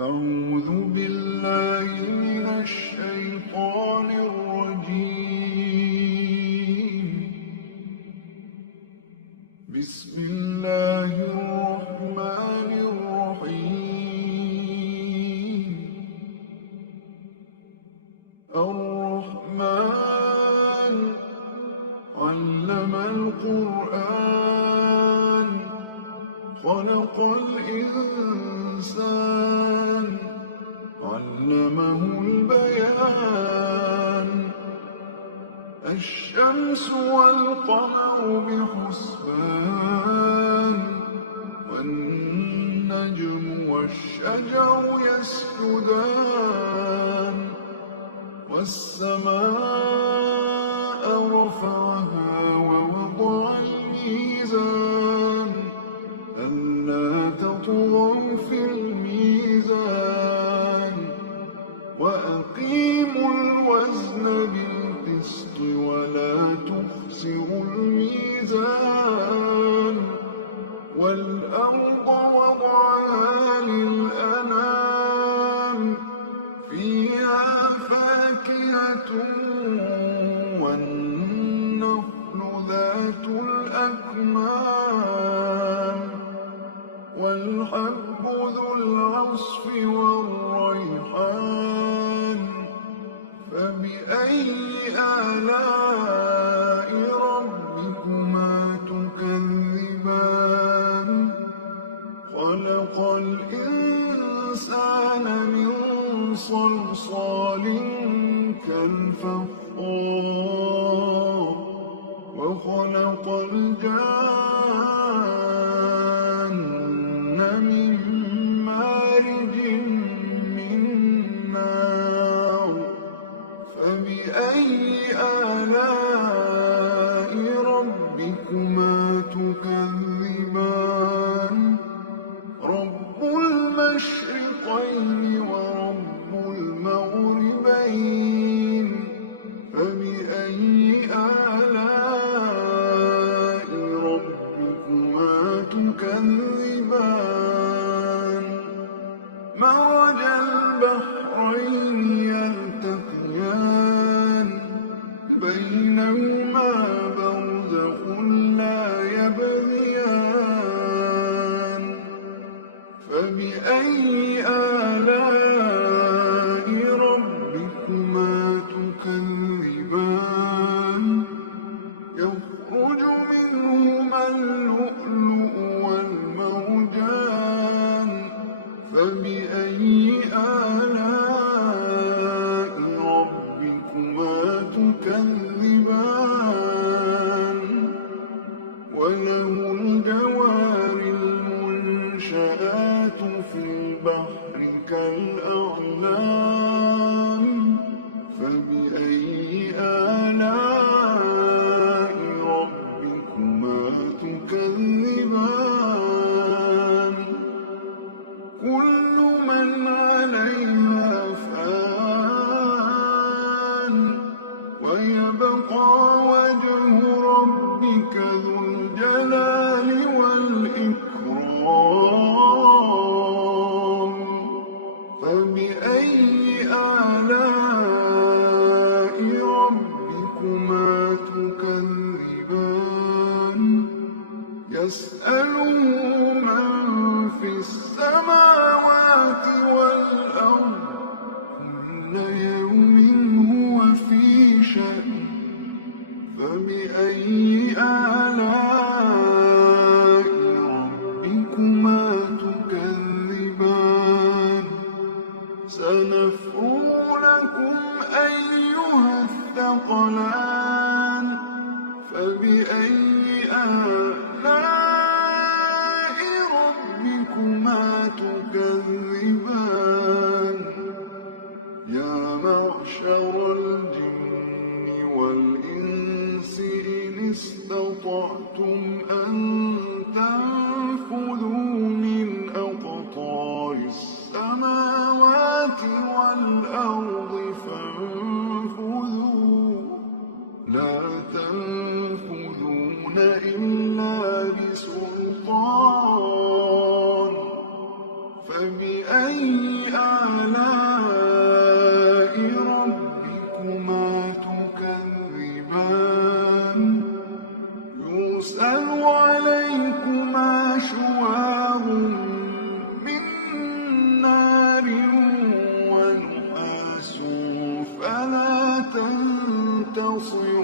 أعوذ بالله من الشيطان الرجيم. بسم الله الرحمن الرحيم. الرحمن علم القرآن خلق الإنسان علمه البيان. الشمس والقمر بحسبان والنجم والشجر يسجدان. والسماء رفعها ووضع الميزان ألا تطغوا في الميزان وأقيموا الوزن بالقسط ولا تخسروا الميزان. والأرض وضعها للأنام فيها فاكهة والنخل ذات الأكمام والحب ذو العصف والريحان. فبأي آلاء ربكما تكذبان؟ خلق الإنسان من صلصال كالفخار وخلق الجان من مارج من نار. فبأي آلاء ربكما تكذبان؟ رب المشرقين ورب المغربين. فبأي آلاء ربكما تكذبان؟ مرج البحرين يلتقيان بينهما برزخ لا يبغيان. فبأي آلاء ربكما تكذبان؟ يخرج منهما اللؤلؤ والمرجان. فبأي آلاء ربكما تكذبان؟ وله الجوار المنشآت في البحر كالأعلام. فبأي آلاء ربكما تكذبان؟ كل من عليها فان ويبقى وجه ربك ذو الجلال والإكرام. فبأي آلاء ربكما تكذبان؟ يسأله من في السماوات والأرض كل يوم هو في شأن. فبأي آلاء ربكما تكذبان؟ سنفرغ لكم أيها الثقلان. فبأي آلاء ربكما تكذبان؟ يا معشر الجن والإنس إن استطعتم أن تنفذوا من أقطار السماوات والأرض فانفذوا يرسل عليكما شواظ من نار ونحاس فلا تنتصران